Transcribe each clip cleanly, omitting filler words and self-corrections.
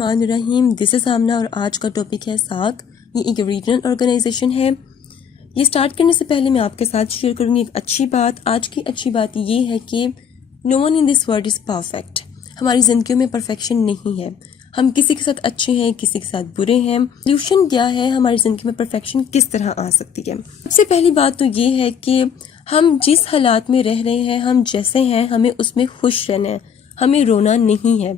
الرحمن الرحیم. دس از آمنہ اور آج کا ٹاپک ہے ساک. یہ ایک ریجنل آرگنائزیشن ہے. یہ سٹارٹ کرنے سے پہلے میں آپ کے ساتھ شیئر کروں گی ایک اچھی بات. آج کی اچھی بات یہ ہے کہ no one in this world is perfect. ہماری زندگیوں میں پرفیکشن نہیں ہے. ہم کسی کے ساتھ اچھے ہیں, کسی کے ساتھ برے ہیں. سلیوشن کیا ہے ہماری زندگی میں پرفیکشن کس طرح آ سکتی ہے؟ سب سے پہلی بات تو یہ ہے کہ ہم جس حالات میں رہ رہے ہیں, ہم جیسے ہیں, ہمیں اس میں خوش رہنا ہے, ہمیں رونا نہیں ہے.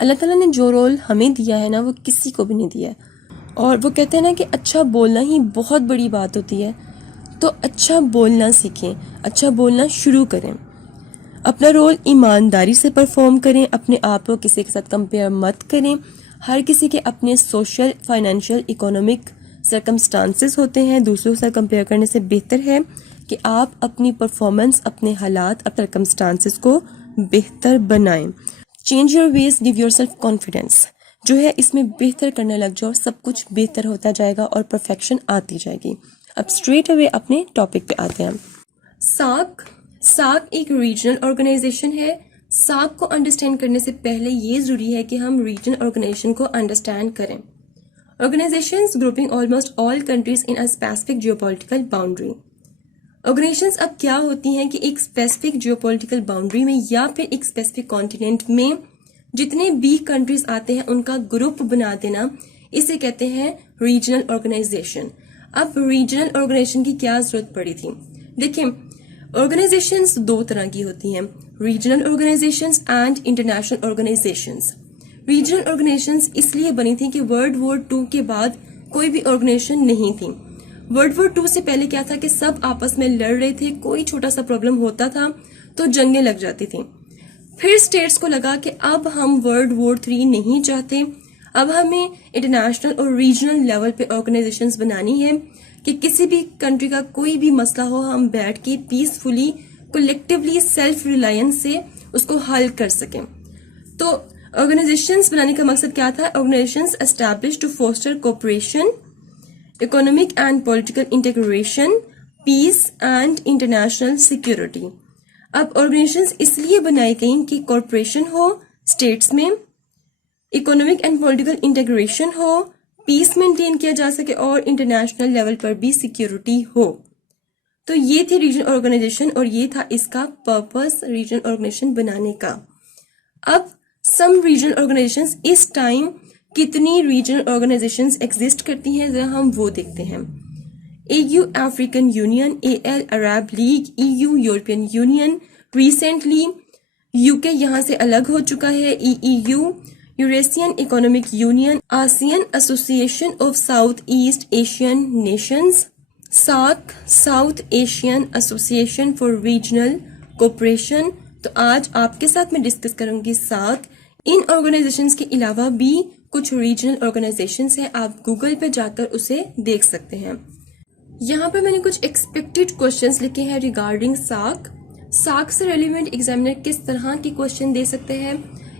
اللہ تعالیٰ نے جو رول ہمیں دیا ہے نا, وہ کسی کو بھی نہیں دیا ہے. اور وہ کہتے ہیں نا کہ اچھا بولنا ہی بہت بڑی بات ہوتی ہے. تو اچھا بولنا سیکھیں, اچھا بولنا شروع کریں, اپنا رول ایمانداری سے پرفارم کریں, اپنے آپ کو کسی کے ساتھ کمپیئر مت کریں. ہر کسی کے اپنے سوشل, فائنینشیل, اکنامک سرکمسٹانسز ہوتے ہیں. دوسروں سے کمپیئر کرنے سے بہتر ہے کہ آپ اپنی پرفارمنس, اپنے حالات, اپنے سرکمسٹانسز کو بہتر بنائیں. Change your ways, give yourself confidence جو ہے اس میں بہتر کرنے لگ جاؤ, سب کچھ بہتر ہوتا جائے گا اور پرفیکشن آتی جائے گی. اب اسٹریٹ اوے اپنے ٹاپک پہ آتے ہیں. ساک ایک ریجنل آرگنائزیشن ہے. ساک کو انڈرسٹینڈ کرنے سے پہلے یہ ضروری ہے کہ ہم ریجنل آرگنائزیشن کو انڈرسٹینڈ کریں. Organizations grouping almost all countries in a specific geopolitical boundary. Organizations اب کیا ہوتی ہیں کہ ایک اسپیسیفک جیو پولیٹیکل باؤنڈری میں یا پھر ایک اسپیسیفک کانٹیننٹ میں جتنے بھی کنٹریز آتے ہیں ان کا گروپ بنا دینا, اسے کہتے ہیں ریجنل آرگنائزیشن. اب ریجنل آرگنائزیشن کی کیا ضرورت پڑی تھی؟ دیکھیں, آرگنائزیشنز دو طرح کی ہوتی ہیں, regional organisations and international organisations. Regional organisations اس لیے بنی تھی کہ ورلڈ وار 2 کے بعد کوئی بھی آرگنائزیشن نہیں تھی. ورلڈ وار 2 سے پہلے کیا تھا کہ سب آپس میں لڑ رہے تھے, کوئی چھوٹا سا پرابلم ہوتا تھا تو جنگیں لگ جاتی تھیں. پھر اسٹیٹس کو لگا کہ اب ہم ورلڈ وار 3 نہیں چاہتے, اب ہمیں انٹرنیشنل اور ریجنل لیول پہ آرگنائزیشنز بنانی ہے کہ کسی بھی کنٹری کا کوئی بھی مسئلہ ہو, ہم بیٹھ کے پیسفلی, کولیکٹیولی, سیلف ریلائنس سے اس کو حل کر سکیں. تو آرگنائزیشنز بنانے کا مقصد کیا تھا؟ Organizations establish to foster cooperation, economic and political integration, peace and international security. اب آرگنائزیشنز اس لیے بنائی گئیں کہ کارپوریشن ہو اسٹیٹس میں, اکنامک اینڈ پولیٹیکل انٹیگریشن ہو, پیس مینٹین کیا جا سکے اور انٹرنیشنل لیول پر بھی سیکورٹی ہو. تو یہ تھی ریجنل آرگنائزیشن اور یہ تھا اس کا پرپس ریجنل آرگنائزیشن بنانے کا. اب سم ریجنل آرگنائزیشنز اس ٹائم کتنی ریجنل آرگنائزیشنز ایگزسٹ کرتی ہیں ذرا ہم وہ دیکھتے ہیں. AU African Union, AL Arab League, EU European Union, recently UK یہاں سے الگ ہو چکا ہے, EEU Eurasian Economic Union, ASEAN association of South East Asian Nations, ساک South Asian association for regional cooperation. تو آج آپ کے ساتھ میں ڈسکس کروں گی ساک. ان آرگنائزیشنز کے علاوہ بھی کچھ ریجنل آرگنائزیشنز ہیں, آپ گوگل پہ جا کر اسے دیکھ سکتے ہیں. یہاں پہ میں نے کچھ ایکسپیکٹڈ کوشچنز لکھے ہیں ریگارڈنگ ساک. ساک سے ریلیونٹ ایگزامنر کس طرح کے کوشچن دے سکتے ہیں؟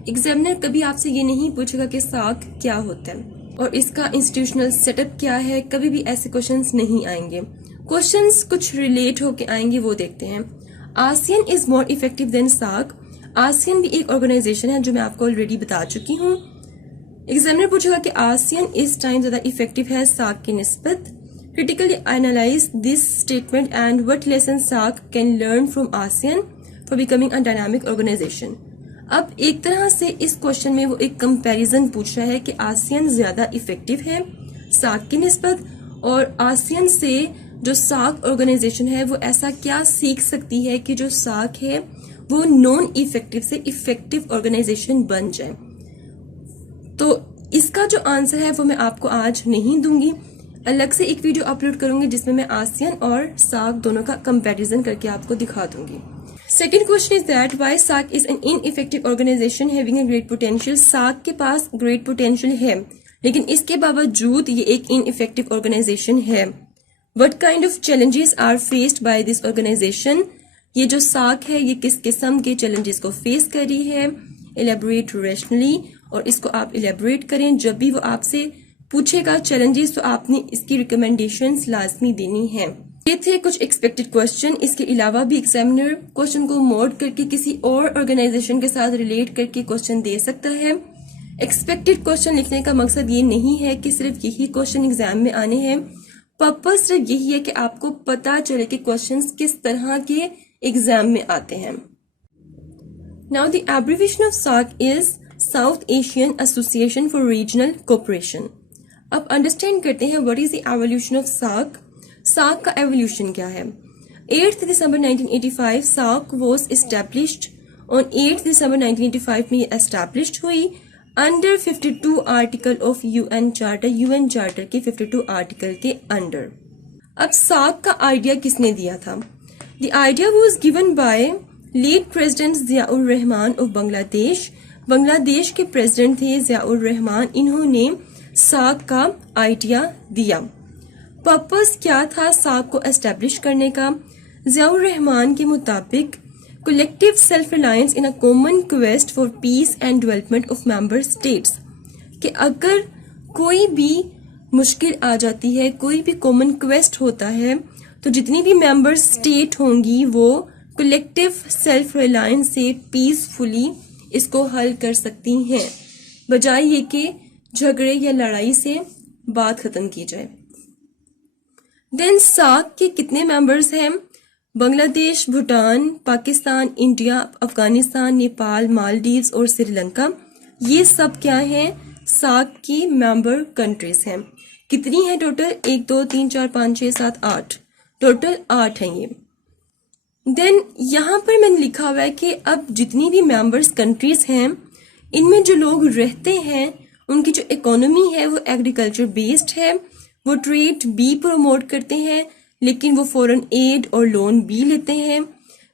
ایگزامنر کبھی آپ سے یہ نہیں پوچھے گا کہ ساک کیا ہوتا ہے اور اس کا انسٹیٹیوشنل سیٹ اپ کیا ہے, کبھی بھی ایسے کوشچنز نہیں آئیں گے. کوشچنز کچھ ریلیٹ ہو کے آئیں گے, وہ دیکھتے ہیں. آسین از مور افیکٹو دین ساک. آسین بھی ایک آرگنائزیشن ہے جو میں آپ کو آلریڈی بتا چکی ہوں. ایگزامنر پوچھے گا کہ آسین اس ٹائم زیادہ افیکٹو ہے ساک کی نسبت. Critically analyze this statement and what lessons SAARC can learn from ASEAN for becoming a dynamic organization. اب ایک طرح سے اس کوشچن میں وہ ایک کمپیریزن پوچھ رہا ہے کہ آسین زیادہ افیکٹو ہے ساک کی نسبت, اور آسین سے جو ساک آرگنائزیشن ہے وہ ایسا کیا سیکھ سکتی ہے کہ جو ساک ہے وہ نان افیکٹو سے افیکٹو آرگنائزیشن بن جائے. تو اس کا جو آنسر ہے وہ میں آپ کو آج نہیں دوں گی, الگ سے ایک ویڈیو اپلوڈ کروں گی جس میں میں آسین اور ساک دونوں کا کمپیریزن کر کے آپ کو دکھا دوں گی. Second question is that why ساک is an ineffective organisation having a great potential. ساک کے پاس گریٹ پوٹینشیل ہے لیکن اس کے باوجود یہ ایک ان افیکٹو آرگنائزیشن ہے. What kind of challenges are faced by this organization. یہ جو ساک ہے یہ کس قسم کے چیلنجز کو فیس کر رہی ہے. الیبوریٹ ریشنلی, اور اس کو آپ الیبوریٹ کریں. جب بھی وہ آپ سے پوچھے گا چیلنجز تو آپ نے اس کی ریکمینڈیشنز لازمی دینی ہیں. یہ تھے کچھ ایکسپیکٹڈ کوشچن. اس کے علاوہ بھی ایگزامنر کوشچن کو موڈ کر کے کسی اور آرگنائزیشن کے ساتھ ریلیٹ کر کے کوشچن دے سکتا ہے. ایکسپیکٹڈ کوشچن لکھنے کا مقصد یہ نہیں ہے کہ صرف یہی کوشچن ایگزام میں آنے ہیں. پرپز صرف یہی ہے کہ آپ کو پتا چلے کہ کوشچنس کس طرح کے ایگزام میں آتے ہیں. Now the abbreviation of SAARC is South Asian Association for Regional Cooperation. اب انڈرسٹینڈ کرتے ہیں what is the evolution of SAARC. SAARC کا ایولیوشن کیا ہے. 8 دسمبر 1985 SAARC was established. on 8 دسمبر 1985 میں یہ established ہوئی under 52 article of UN charter. UN charter کے 52 آرٹیکل کے انڈر. اب SAARC کا آئیڈیا کس نے دیا تھا. The idea was given by late president Ziaur Rahman of Bangladesh. بنگلہ دیش کے پریزیڈنٹ تھے ضیاء الرحمان. انہوں نے SAARC کا آئیڈیا دیا. پرپز کیا تھا SAARC کو اسٹیبلش کرنے کا. ضیاء الرحمان کے مطابق collective self Reliance in a common quest for piece and development of member states. کہ اگر کوئی بھی مشکل آ جاتی ہے, کوئی بھی کامن کویسٹ ہوتا ہے, تو جتنی بھی ممبر اسٹیٹ ہوں گی وہ کولیکٹیو سیلف ریلائنس سے پیسفلی اس کو حل کر سکتی ہیں, بجائے یہ کہ جھگڑے یا لڑائی سے بات ختم کی جائے. دین SAARC کے کتنے ممبرز ہیں. بنگلہ دیش, بھوٹان, پاکستان, انڈیا, افغانستان, نیپال, مالدیوز اور سری لنکا. یہ سب کیا ہیں, SAARC کی ممبر کنٹریز ہیں. کتنی ہیں ٹوٹل. 1 2 3 4 5 6 7 8, ٹوٹل 8 ہیں یہ. دین یہاں پر میں نے لکھا ہوا ہے کہ اب جتنی بھی ممبرس کنٹریز ہیں ان میں جو لوگ رہتے ہیں ان کی جو اکانومی ہے وہ ایگریکلچر بیسڈ ہے. وہ ٹریڈ بھی پروموٹ کرتے ہیں لیکن وہ فورن ایڈ اور لون بھی لیتے ہیں.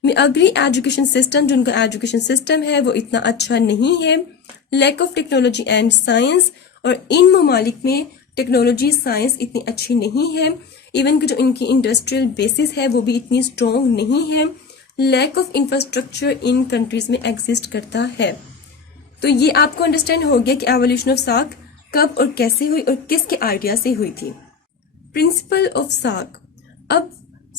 اگری ایجوکیشن سسٹم, جو ان کا ایجوکیشن سسٹم ہے وہ اتنا اچھا نہیں ہے. Lack of technology and science, اور ان ممالک میں ٹیکنالوجی سائنس اتنی اچھی نہیں ہے. ایون کہ جو ان کی انڈسٹریل بیسس ہے وہ بھی اتنی اسٹرانگ نہیں ہے. Lack of infrastructure in countries میں ایگزسٹ کرتا ہے. تو یہ آپ کو انڈرسٹینڈ ہو گیا کہ ایولیوشن آف SAARC کب اور کیسے ہوئی اور کس کے آئیڈیا سے ہوئی تھی. Principle of SAARC. اب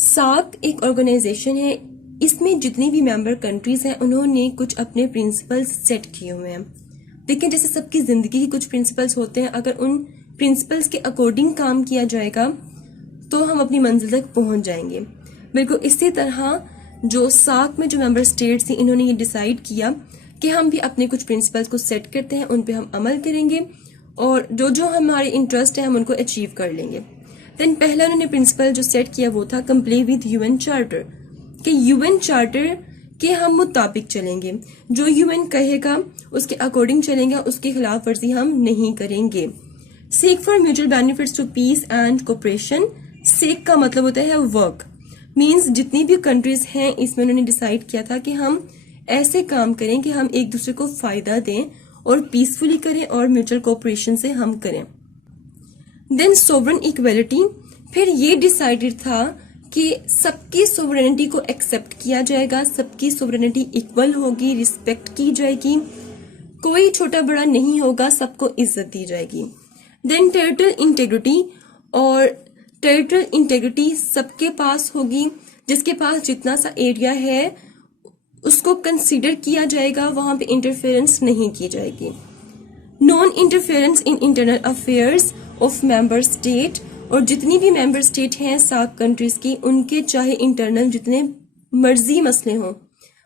SAARC ایک آرگنائزیشن ہے, اس میں جتنی بھی ممبر کنٹریز ہیں انہوں نے کچھ اپنے پرنسپلز سیٹ کیے ہوئے ہیں. دیکھیں جیسے سب کی زندگی کے کچھ پرنسپلز ہوتے ہیں, اگر ان پرنسپلز کے اکارڈنگ کام کیا جائے گا تو ہم اپنی منزل تک پہنچ جائیں گے. بالکل اسی طرح جو SAARC میں جو ممبر اسٹیٹس تھیں انہوں نے یہ ڈیسائیڈ کیا کہ ہم بھی اپنے کچھ پرنسپلز کو سیٹ کرتے ہیں, ان پہ ہم عمل کریں گے اور جو ہمارے انٹرسٹ ہیں ہم ان کو اچیو کر لیں گے. دین پہلا انہوں نے پرنسپل جو سیٹ کیا وہ تھا کمپلی ود UN چارٹر, کہ UN چارٹر کے ہم مطابق چلیں گے. جو UN کہے گا اس کے اکارڈنگ چلیں گے, اس کی خلاف ورزی ہم نہیں کریں گے. سیک for mutual benefits to peace and cooperation. سیک کا مطلب ہوتا ہے ورک, مینس جتنی بھی کنٹریز ہیں اس میں انہوں نے ڈیسائیڈ کیا تھا کہ ہم ایسے کام کریں کہ ہم ایک دوسرے کو فائدہ دیں اور پیسفلی کریں اور میوچل کوپریشن سے ہم کریں. دین سوورن ایکویلٹی. پھر یہ ڈیسائیڈڈ تھا کہ سب کی سوورینٹی کو ایکسیپٹ کیا جائے گا, سب کی سوورینٹی ایکول ہوگی, ریسپیکٹ کی جائے گی, کوئی چھوٹا بڑا نہیں ہوگا, سب کو عزت دی جائے گی. دین ٹیریٹریل انٹیگریٹی. اور ٹیریٹریل انٹیگریٹی سب کے پاس ہوگی, جس کے پاس جتنا سا ایریا ہے اس کو کنسیڈر کیا جائے گا, وہاں پہ انٹرفیئرنس نہیں کی جائے گی. Non interference in internal affairs of member state. اور جتنی بھی ممبر اسٹیٹ ہیں SAARC کنٹریز کی, ان کے چاہے انٹرنل جتنے مرضی مسئلے ہوں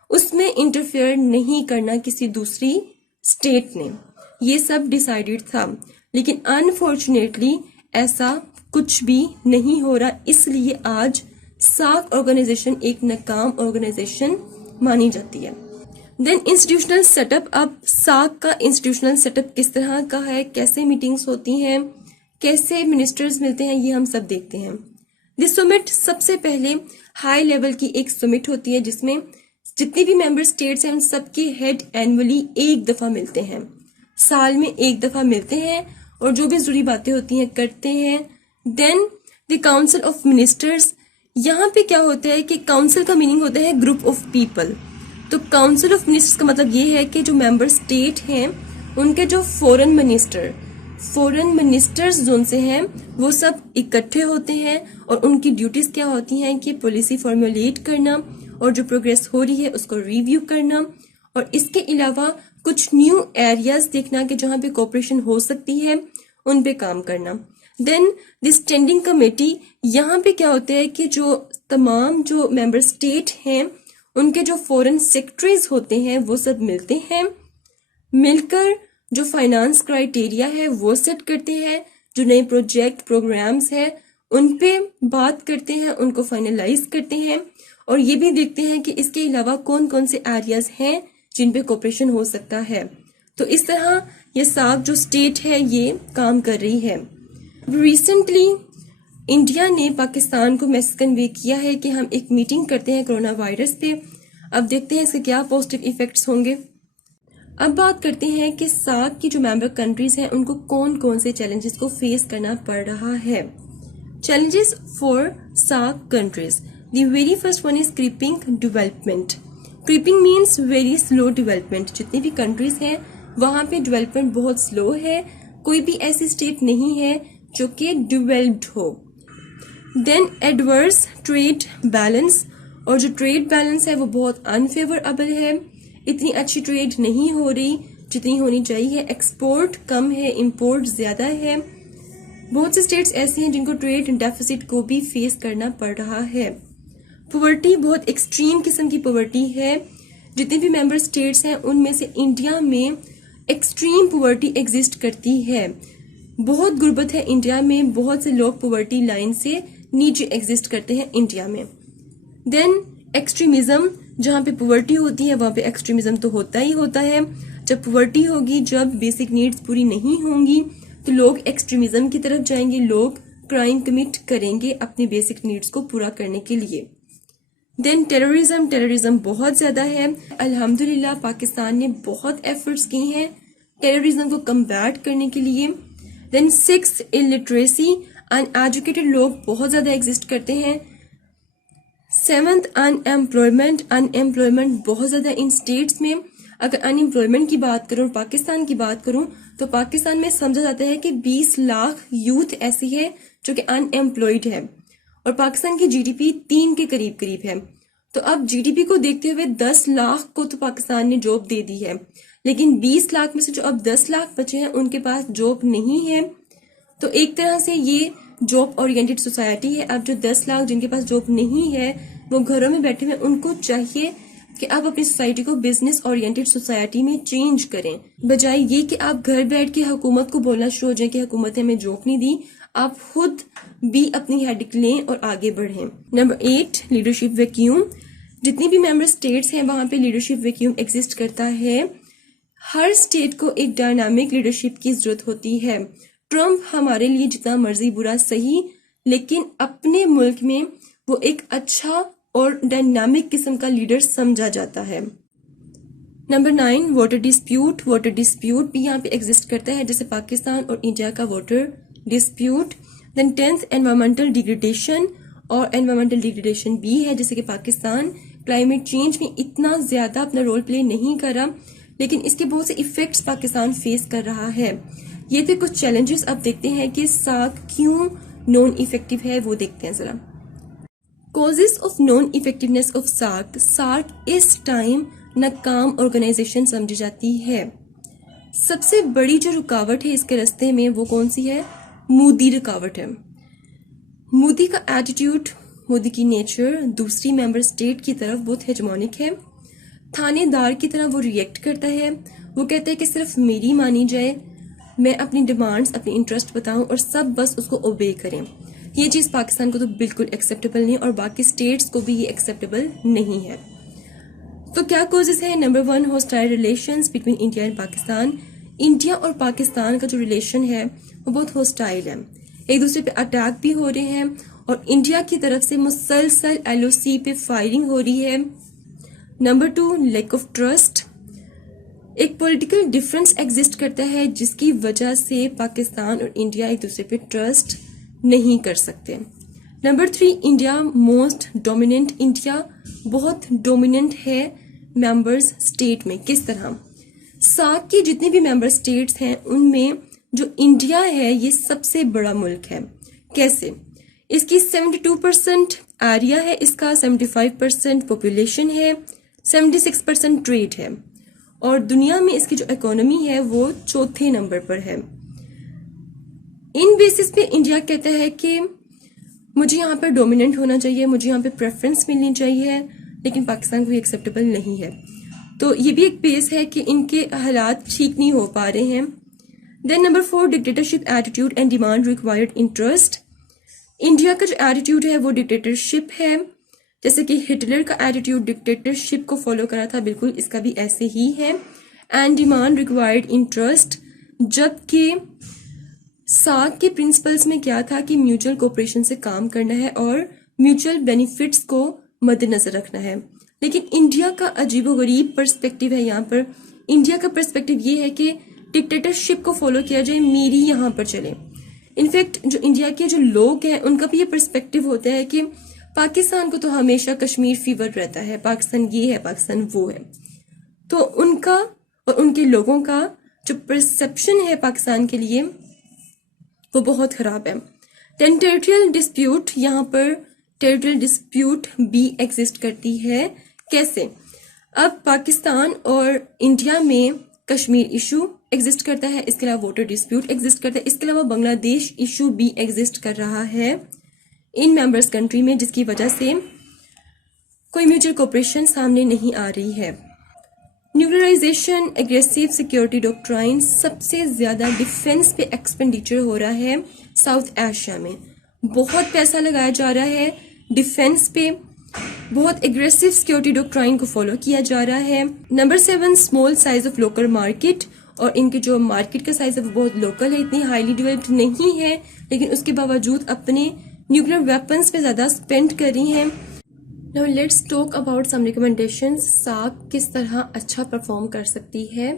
اس میں انٹرفیئر نہیں کرنا کسی دوسری اسٹیٹ نے. یہ سب ڈیسائیڈڈ تھا, لیکن انفارچونیٹلی ایسا کچھ بھی نہیں ہو رہا, اس لیے آج SAARC آرگنائزیشن ایک ناکام آرگنائزیشن مانی جاتی ہے. دین انسٹیٹیوشنل سیٹ اپ. اب SAARC کا انسٹیٹیوشنل سیٹ اپ کس طرح کا ہے, کیسے میٹنگز ہوتی ہیں, کیسے منسٹرز ملتے ہیں, یہ ہم سب دیکھتے ہیں. دس سمٹ سب سے پہلے ہائی لیول کی ایک سمٹ ہوتی ہے جس میں جتنی بھی ممبر اسٹیٹس ہیں ان سب کے ہیڈ اینولی ایک دفعہ ملتے ہیں, سال میں ایک دفعہ ملتے ہیں اور جو بھی ضروری باتیں ہوتی ہیں کرتے ہیں. دین دی کاؤنسل آف منسٹرز. یہاں پہ کیا ہوتا ہے کہ کاؤنسل کا میننگ ہوتا ہے گروپ آف پیپل. تو کاؤنسل آف منسٹرز کا مطلب یہ ہے کہ جو ممبر اسٹیٹ ہیں ان کے جو فورن منسٹرز زون سے ہیں وہ سب اکٹھے ہوتے ہیں اور ان کی ڈیوٹیز کیا ہوتی ہیں کہ پالیسی فارمولیٹ کرنا اور جو پروگریس ہو رہی ہے اس کو ریویو کرنا اور اس کے علاوہ کچھ نیو ایریاز دیکھنا کہ جہاں پہ کوپریشن ہو سکتی ہے ان پہ کام کرنا. دین دی اسٹینڈنگ کمیٹی, یہاں پہ کیا ہوتا ہے کہ جو تمام جو ممبر اسٹیٹ ہیں ان کے جو فورن سیکرٹریز ہوتے ہیں وہ سب ملتے ہیں, مل کر جو فائنانس کرائٹیریا ہے وہ سیٹ کرتے ہیں, جو نئے پروجیکٹ پروگرامز ہیں ان پہ بات کرتے ہیں, ان کو فائنلائز کرتے ہیں, اور یہ بھی دیکھتے ہیں کہ اس کے علاوہ کون کون سے ایریاز ہیں جن پہ کوپریشن ہو سکتا ہے. تو اس طرح یہ ساک جو اسٹیٹ ہے یہ کام کر رہی ہے. ریسنٹلی انڈیا نے پاکستان کو میسج کنوے کیا ہے کہ ہم ایک میٹنگ کرتے ہیں کرونا وائرس پہ. اب دیکھتے ہیں اس کے کیا پازیٹیو ایفیکٹس ہوں گے. اب بات کرتے ہیں کہ ساک کی جو ممبر کنٹریز ہیں ان کو کون کون سے چیلنجز کو فیس کرنا پڑ رہا ہے. چیلنجز فار ساک countries. The very first one is creeping development. Creeping means very slow development. جتنی بھی کنٹریز ہیں وہاں پہ ڈیولپمنٹ بہت سلو ہے, کوئی بھی ایسی اسٹیٹ نہیں ہے جو کہ ڈیولپڈ ہو. دین ایڈورس ٹریڈ بیلنس, اور جو ٹریڈ بیلنس ہے وہ بہت انفیوریبل ہے, اتنی اچھی ٹریڈ نہیں ہو رہی جتنی ہونی چاہیے. ایکسپورٹ کم ہے, امپورٹ زیادہ ہے. بہت سے اسٹیٹس ایسی ہیں جن کو ٹریڈ ڈیفیسٹ کو بھی فیس کرنا پڑ رہا ہے. پاورٹی بہت ایکسٹریم قسم کی پاورٹی ہے. جتنے بھی ممبر اسٹیٹس ہیں ان میں سے انڈیا میں ایکسٹریم پاورٹی ایگزسٹ کرتی ہے. بہت غربت ہے انڈیا میں, بہت سے لوگ پاورٹی لائن سے نیچے ایگزسٹ کرتے ہیں انڈیا میں. دین ایکسٹریمزم, جہاں پہ پاورٹی ہوتی ہے وہاں پہ ایکسٹریمزم تو ہوتا ہی ہوتا ہے. جب پاورٹی ہوگی, جب بیسک نیڈز پوری نہیں ہوں گی تو لوگ ایکسٹریمزم کی طرف جائیں گے, لوگ کرائم کمٹ کریں گے اپنے بیسک نیڈز کو پورا کرنے کے لیے. دین ٹیررزم بہت زیادہ ہے. الحمدللہ پاکستان نے بہت ایفرٹس کی ہیں ٹیررزم کو کمبیٹ کرنے کے لیے. دین 6 illiteracy, ان ایجوکیٹڈ لوگ بہت زیادہ ایگزسٹ کرتے ہیں. 7 انمپلائمنٹ بہت زیادہ ان اسٹیٹس میں. اگر انمپلائمنٹ کی بات کروں اور پاکستان کی بات کروں تو پاکستان میں سمجھا جاتا ہے کہ 20 لاکھ یوتھ ایسی ہے جو کہ انمپلائڈ ہے, اور پاکستان کی جی ڈی پی 3 کے قریب ہے. تو اب جی ڈی پی کو دیکھتے ہوئے 10 لاکھ کو تو پاکستان نے جاب دے دی ہے, لیکن 20 لاکھ میں سے جو اب 10 لاکھ بچے ہیں ان کے پاس جاب نہیں ہے. تو ایک طرح سے یہ جاب اورینٹڈ سوسائٹی ہے. اب جو 10 لاکھ جن کے پاس جاب نہیں ہے وہ گھروں میں بیٹھے ہوئے, ان کو چاہیے کہ آپ اپنی سوسائٹی کو بزنس اورینٹڈ سوسائٹی میں چینج کریں, بجائے یہ کہ آپ گھر بیٹھ کے حکومت کو بولنا شروع ہو جائیں کہ حکومت نے ہمیں جاب نہیں دی. آپ خود بھی اپنی ہیڈک لیں اور آگے بڑھیں. Number 8 leadership vacuum. جتنی بھی ممبر اسٹیٹس ہیں وہاں پہ لیڈرشپ ویکیوم ایگزسٹ کرتا ہے. ہر اسٹیٹ کو ایک ڈائنامک لیڈرشپ کی ضرورت ہوتی ہے. ٹرمپ ہمارے لیے جتنا مرضی برا صحیح, لیکن اپنے ملک میں وہ ایک اچھا اور ڈائنامک قسم کا لیڈر سمجھا جاتا ہے. Number 9 water dispute. Water dispute بھی یہاں پہ ایگزسٹ کرتا ہے, جیسے پاکستان اور انڈیا کا واٹر ڈسپیوٹ. دین 10th انوائرمنٹل ڈیگریڈیشن, اور انوائرمنٹل ڈیگریڈیشن بھی ہے, جیسے کہ پاکستان کلائمیٹ چینج میں اتنا زیادہ اپنا رول پلے نہیں کر رہا, لیکن اس کے بہت سے ایفیکٹس پاکستان فیس کر رہا ہے. یہ تھے کچھ چیلنجز. اب دیکھتے ہیں کہ ساک کیوں نان افیکٹو ہے, وہ دیکھتے ہیں ذرا. Causes of non effectiveness of ساک. ساک اس ٹائم ناکام آرگنائزیشن سمجھی جاتی ہے. سب سے بڑی جو رکاوٹ ہے اس کے راستے میں وہ کون سی ہے؟ مودی رکاوٹ ہے. مودی کا ایٹیٹیوڈ, مودی کی نیچر دوسری ممبر اسٹیٹ کی طرف بہت ہیجمونک ہے. تھانے دار کی طرح وہ ریئیکٹ کرتا ہے. وہ کہتا ہے کہ صرف میری مانی جائے, میں اپنی ڈیمانڈز اپنی انٹرسٹ بتاؤں اور سب بس اس کو اوبے کریں. یہ چیز پاکستان کو تو بالکل ایکسیپٹیبل نہیں, اور باقی اسٹیٹس کو بھی یہ ایکسیپٹیبل نہیں ہے. تو کیا کوزز ہیں؟ Number 1 hostile relations between India and Pakistan. India اور پاکستان کا جو ریلیشن ہے وہ بہت ہاسٹائل ہے, ایک دوسرے پہ اٹیک بھی ہو رہے ہیں, اور انڈیا کی طرف سے مسلسل LOC پہ فائرنگ ہو رہی ہے. Number 2 lack of trust. ایک پولیٹیکل ڈفرنس ایگزسٹ کرتا ہے جس کی وجہ سے پاکستان اور انڈیا ایک دوسرے پہ ٹرسٹ نہیں کر سکتے. Number 3 India most dominant. India بہت ڈومیننٹ ہے ممبرز اسٹیٹ میں. کس طرح؟ ساک کی جتنی بھی ممبر اسٹیٹس ہیں ان میں جو انڈیا ہے یہ سب سے بڑا ملک ہے. کیسے؟ اس کی 72% ایریا ہے, اس کا 75% پاپولیشن ہے, 76% ٹریڈ ہے. اور دنیا میں اس کی جو اکانومی ہے وہ 4تھے نمبر پر ہے. ان بیسس پہ انڈیا کہتا ہے کہ مجھے یہاں پر ڈومیننٹ ہونا چاہیے, مجھے یہاں پہ پریفرنس ملنی چاہیے, لیکن پاکستان کو یہ ایکسیپٹیبل نہیں ہے. تو یہ بھی ایک بیس ہے کہ ان کے حالات ٹھیک نہیں ہو پا رہے ہیں. Then number 4, dictatorship attitude and demand required interest. India کا جو ایٹیٹیوڈ ہے وہ ڈکٹیٹرشپ ہے, جیسے کہ ہٹلر کا ایٹیٹیوڈ ڈکٹیٹرشپ کو فالو کرا تھا, بالکل اس کا بھی ایسے ہی ہے. اینڈ ڈیمانڈ ریکوائرڈ انٹرسٹ, جبکہ ساک کے پرنسپلس میں کیا تھا کہ میوچل کوپریشن سے کام کرنا ہے اور میوچل بینیفٹس کو مد نظر رکھنا ہے. لیکن انڈیا کا عجیب و غریب پرسپیکٹو ہے یہاں پر. انڈیا کا پرسپیکٹو یہ ہے کہ ڈکٹیٹرشپ کو فالو کیا جائے, میری یہاں پر چلے. انفیکٹ جو انڈیا کے جو لوگ ہیں ان کا بھی یہ پرسپیکٹو ہوتا ہے کہ پاکستان کو تو ہمیشہ کشمیر فیور رہتا ہے, پاکستان یہ ہے, پاکستان وہ ہے. تو ان کا اور ان کے لوگوں کا جو پرسپشن ہے پاکستان کے لیے وہ بہت خراب ہے. دین ٹیریٹریل ڈسپیوٹ, یہاں پر ٹیریٹریل ڈسپیوٹ بھی ایگزسٹ کرتی ہے. کیسے؟ اب پاکستان اور انڈیا میں کشمیر ایشو ایگزسٹ کرتا ہے, اس کے علاوہ واٹر ڈسپیوٹ ایگزسٹ کرتا ہے, اس کے علاوہ بنگلہ دیش ایشو بھی ایگزسٹ کر رہا ہے ان ممبرس کنٹری میں, جس کی وجہ سے کوئی میوچل کوپریشن سامنے نہیں آ رہی ہے. نیوکلرائزیشن, اگریسو سیکیورٹی ڈاکٹرائن, سب سے زیادہ ڈیفنس پہ ایکسپینڈیچر ہو رہا ہے ساؤتھ ایشیا میں. بہت پیسہ لگایا جا رہا ہے ڈیفنس پہ, بہت اگریسو سیکیورٹی ڈاکٹرائن کو فالو کیا جا رہا ہے. Number 7, small size of local market, اور ان کے جو مارکیٹ کا سائز ہے وہ بہت لوکل ہے, اتنی ہائیلی ڈیولپڈ نہیں ہے, لیکن اس کے باوجود اپنے نیوکلیر ویپنس پہ زیادہ اسپینڈ کر رہی ہیں. Now let's talk about some recommendations. ساک کس طرح اچھا پرفارم کر سکتی ہے.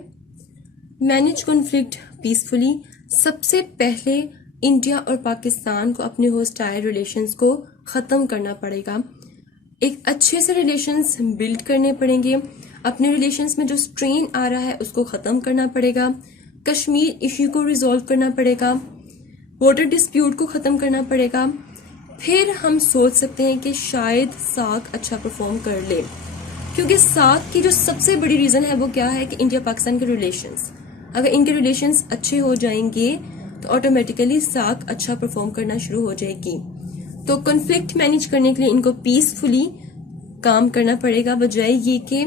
Manage conflict peacefully. سب سے پہلے انڈیا اور پاکستان کو اپنے ہوسٹائل ریلیشنز کو ختم کرنا پڑے گا. ایک اچھے سے ریلیشنز بلڈ کرنے پڑیں گے. اپنے ریلیشنز میں جو سٹرین آ رہا ہے اس کو ختم کرنا پڑے گا. کشمیر ایشو کو ریزالو کرنا پڑے گا. واٹر ڈسپیوٹ کو ختم کرنا پڑے گا. پھر ہم سوچ سکتے ہیں کہ شاید ساک اچھا پرفارم کر لے, کیونکہ ساک کی جو سب سے بڑی ریزن ہے وہ کیا ہے کہ انڈیا پاکستان کے ریلیشنز. اگر ان کے ریلیشنز اچھے ہو جائیں گے تو آٹومیٹیکلی ساک اچھا پرفارم کرنا شروع ہو جائے گی. تو کنفلکٹ مینیج کرنے کے لیے ان کو پیسفلی کام کرنا پڑے گا, بجائے یہ کہ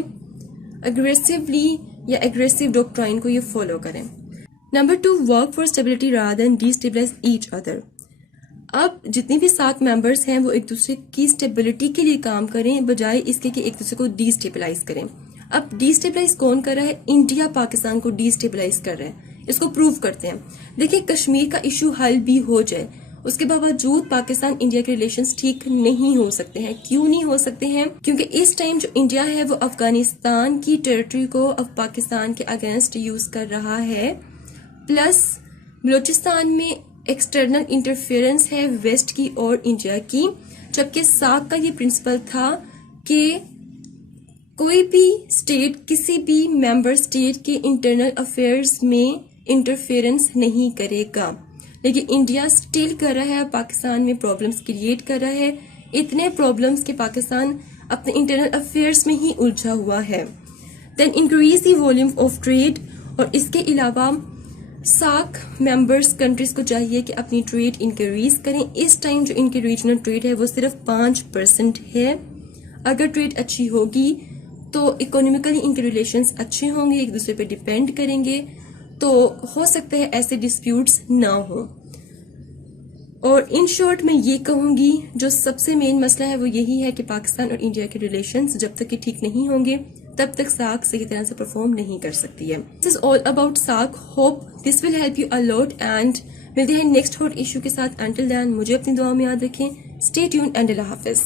اگریسولی یا اگریسو ڈاکٹرائن کو یہ فالو کریں. Number 2, work for stability rather than D stabilise each other. اب جتنی بھی ساک ممبرس ہیں وہ ایک دوسرے کی اسٹیبلٹی کے لیے کام کریں, بجائے اس کے کہ ایک دوسرے کو ڈی اسٹیبلائز کریں. اب ڈی اسٹیبلائز کون کر رہا ہے؟ انڈیا پاکستان کو ڈی اسٹیبلائز کر رہا ہے. اس کو پروو کرتے ہیں. دیکھیں کشمیر کا ایشو حل بھی ہو جائے, اس کے باوجود پاکستان انڈیا کے ریلیشنز ٹھیک نہیں ہو سکتے ہیں. کیوں نہیں ہو سکتے ہیں؟ کیونکہ اس ٹائم جو انڈیا ہے وہ افغانستان کی ٹیریٹری کو اب پاکستان کے اگینسٹ یوز کر رہا ہے, پلس بلوچستان میں ایکسٹرنل انٹرفیئرنس ہے ویسٹ کی اور انڈیا کی. جبکہ ساک کا یہ پرنسپل تھا کہ کوئی بھی اسٹیٹ کسی بھی ممبر اسٹیٹ کے انٹرنل افیئرز میں انٹرفیئرنس نہیں کرے گا, لیکن انڈیا اسٹل کر رہا ہے, پاکستان میں پرابلمس کریٹ کر رہا ہے, اتنے پرابلمس کہ پاکستان اپنے انٹرنل افیئرس میں ہی الجھا ہوا ہے. Then increase the volume of trade, اور اس کے علاوہ ساک ممبرس کنٹریز کو چاہیے کہ اپنی ٹریڈ انکریز کریں. اس ٹائم جو ان کی ریجنل ٹریڈ ہے وہ صرف 5% ہے. اگر ٹریڈ اچھی ہوگی تو اکنامکلی ان کے ریلیشنز اچھے ہوں گے, ایک دوسرے پہ ڈیپینڈ کریں گے, تو ہو سکتا ہے ایسے ڈسپیوٹس نہ ہوں. اور ان شارٹ میں یہ کہوں گی جو سب سے مین مسئلہ ہے وہ یہی ہے کہ پاکستان اور انڈیا کے ریلیشنز جب تک کہ ٹھیک نہیں ہوں گے تب تک ساک صحیح طرح سے پرفارم نہیں کر سکتی ہے. دس از آل اباؤٹ ساک. Hope this will help you a lot, and ملتے ہیں نیکسٹ ہاٹ ایشو کے ساتھ. انٹل دین مجھے اپنی دعا میں یاد رکھیں. اسٹے ٹیون اینڈ اللہ حافظ.